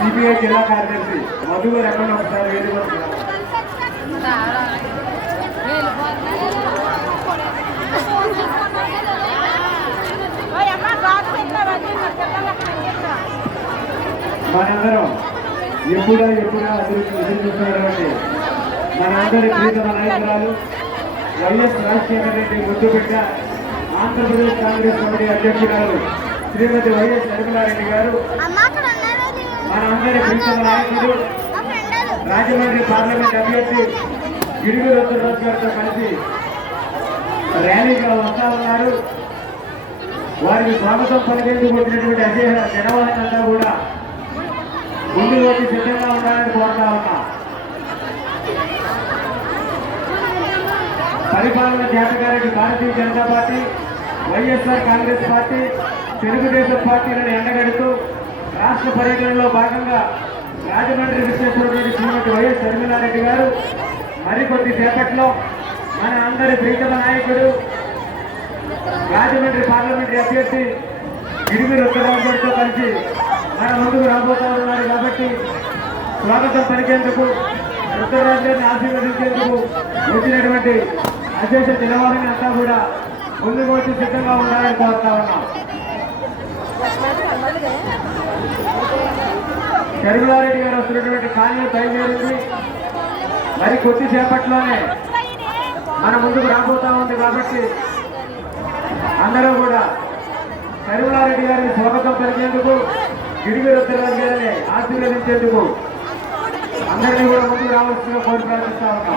CPI జిల్లా కార్యదర్శి మధు గారు ఎక్కడ ఒకసారి వేదిక మనందరం ఎప్పుడా అభివృద్ధి చూస్తున్నటువంటి మనందరి ప్రీతమ నాయకురాలు వైఎస్ రాజశేఖర రెడ్డి ముద్దుబిడ్డ ఆంధ్రప్రదేశ్ కాంగ్రెస్ కమిటీ అధ్యక్షురాలు శ్రీమతి వైఎస్ షర్మిలారెడ్డి గారు, మనందరి ప్రీతమ నాయకుడు రాజమండ్రి పార్లమెంట్ అభ్యర్థి గిరిగిరి ఉత్తరరాజు గారితో కలిసి ర్యాలీగా వస్తా ఉన్నారు. వారికి స్వాగతం పలికేందుకు వచ్చినటువంటి అజేయ జనవాళ్ళంతా కూడా ముందు వచ్చి సిద్ధంగా ఉండాలని కోరుతా ఉన్నా. పరిపాలన చేతగారెడ్డి భారతీయ జనతా పార్టీ, వైఎస్ఆర్ కాంగ్రెస్ పార్టీ, తెలుగుదేశం పార్టీలను ఎండగడుతూ రాష్ట్ర పర్యటనలో భాగంగా రాజమండ్రి విశ్వేశ్వరరెడ్డి శ్రీమతి వైఎస్ షర్మిలారెడ్డి గారు మరికొద్ది సేపట్లో మన అందరి ప్రీతమ నాయకుడు రాజమండ్రి పార్లమెంటరీ అభ్యర్థి గిరిగిరి ఉత్తరరాజు గారితో కలిసి మన ముందుకు రాబోతా ఉన్నారు. కాబట్టి స్వాగతం పలికేందుకు, ఉత్తరరాజు గారిని ఆశీర్వదించేందుకు వచ్చినటువంటి అశేష జనవాహిని అంతా కూడా ముందుకు వచ్చి సిద్ధంగా ఉండాలని కోరుతా ఉన్నాం. షర్మిలారెడ్డి గారు వస్తున్నటువంటి కాలనీ బయలుదేరింది. మరి కొద్దిసేపట్లోనే మన ముందుకు రాబోతా ఉంది. కాబట్టి అందరూ కూడా షర్మిలారెడ్డి గారిని స్వాగతం పలికేందుకు, గిరిగిరి ఉత్తరరాజు గారిని ఆశీర్వదించేందుకు అందరినీ కూడా ముందుకు రావాల్సిన కోరి ప్రార్థిస్తా ఉన్నాం.